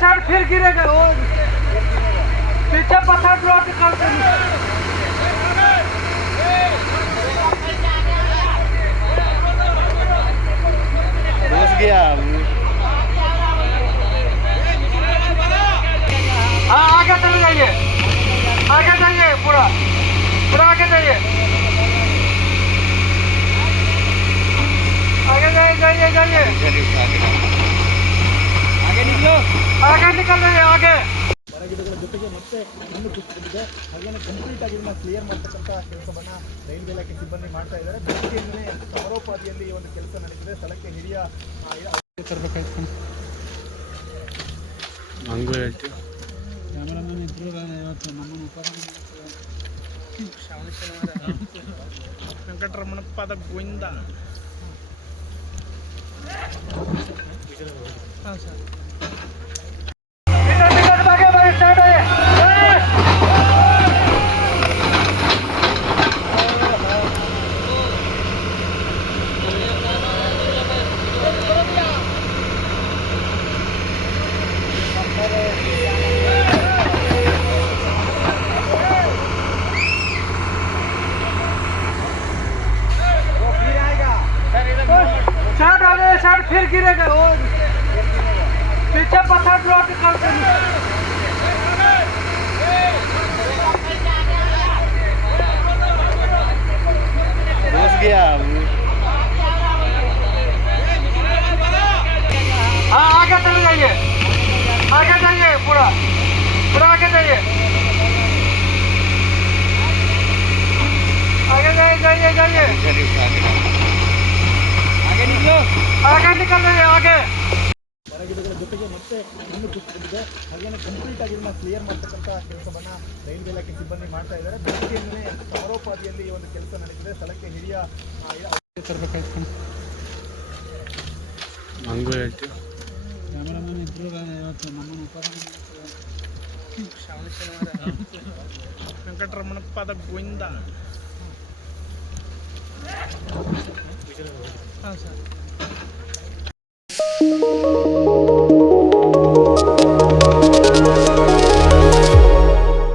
Shot फिर गिरेगा वो पीछे पत्थर ड्रॉप करते घुस गया। हाँ आगे चले जाइए, आगे जाइए, पूरा पूरा आगे जाइए, आगे जाइए जाइए जाइए, आगे निकलो। आगे निकल रही है आगे। ಮರಗಿಡಗಳ ಜೊತೆಗೆ ಮತ್ತೆ ಮಣ್ಣು ಕುಸಿದಿದೆ. ಹಾಗೆಯೇ ಕಂಪ್ಲೀಟ್ ಆಗಿ ಇದನ್ನ ಕ್ಲಿಯರ್ ಮಾಡ್ತಕ್ಕಂಥ ಕೆಲಸವನ್ನ ರೈಲ್ವೆ ಇಲಾಖೆ ಸಿಬ್ಬಂದಿ ಮಾಡ್ತಾ ಇದ್ದಾರೆ. ಬೆಳಗ್ಗೆಯಿಂದಲೇ ಸಮರೋಪಾದಿಯಲ್ಲಿ ಈ ಒಂದು ಕೆಲಸ ನಡೀತಿದೆ. ಸ್ಥಳಕ್ಕೆ ಹಿರಿಯ ತರಬೇಕಾಯ್ತು ಹಂಗೂ ಹೇಳ್ತೀವಿ. ಕ್ಯಾಮರಾಮನ್ ಇದ್ರು ಇವತ್ತು ನಮ್ಮನ್ನು ಉಪಕರಣ ವೆಂಕಟರಮಣ ಪಾದ ಗೋವಿಂದ. ಹಾಂ ಸರ್. शॉट आगे शॉट फिर गिरेगा वो पीछे पत्थर ड्रॉप करते घुस गया। हाँ आगे चले जाइए, आगे जाइए, पूरा पूरा आगे जाइए, आगे जाइए जाइए जाइए, आगे निकलो। आगे निकल रही है आगे। ಮರಗಿಡಗಳ ಜೊತೆಗೆ ಮತ್ತೆ ಮಣ್ಣು ಕುಸಿದಿದೆ. ಹಾಗೆಯೇ ಕಂಪ್ಲೀಟ್ ಆಗಿ ಇದನ್ನ ಕ್ಲಿಯರ್ ಮಾಡ್ತಕ್ಕಂಥ ಕೆಲಸವನ್ನ ರೈಲ್ವೆ ಇಲಾಖೆ ಸಿಬ್ಬಂದಿ ಮಾಡ್ತಾ ಇದ್ದಾರೆ. ಬೆಳಗ್ಗೆಯಿಂದಲೇ ಸಮರೋಪಾದಿಯಲ್ಲಿ ಈ ಒಂದು ಕೆಲಸ ನಡೀತಿದೆ. ಸ್ಥಳಕ್ಕೆ ಹಿರಿಯ ತರಬೇಕಾಯ್ತು ಹಂಗೂ ಹೇಳ್ತೀವಿ. ಕ್ಯಾಮರಾಮನ್ ಇದ್ರು ಇವತ್ತು ನಮ್ಮನ್ನು ಉಪಕರಣ ವೆಂಕಟರಮಣ ಪಾದ ಗೋವಿಂದ. ಹಾಂ ಸರ್.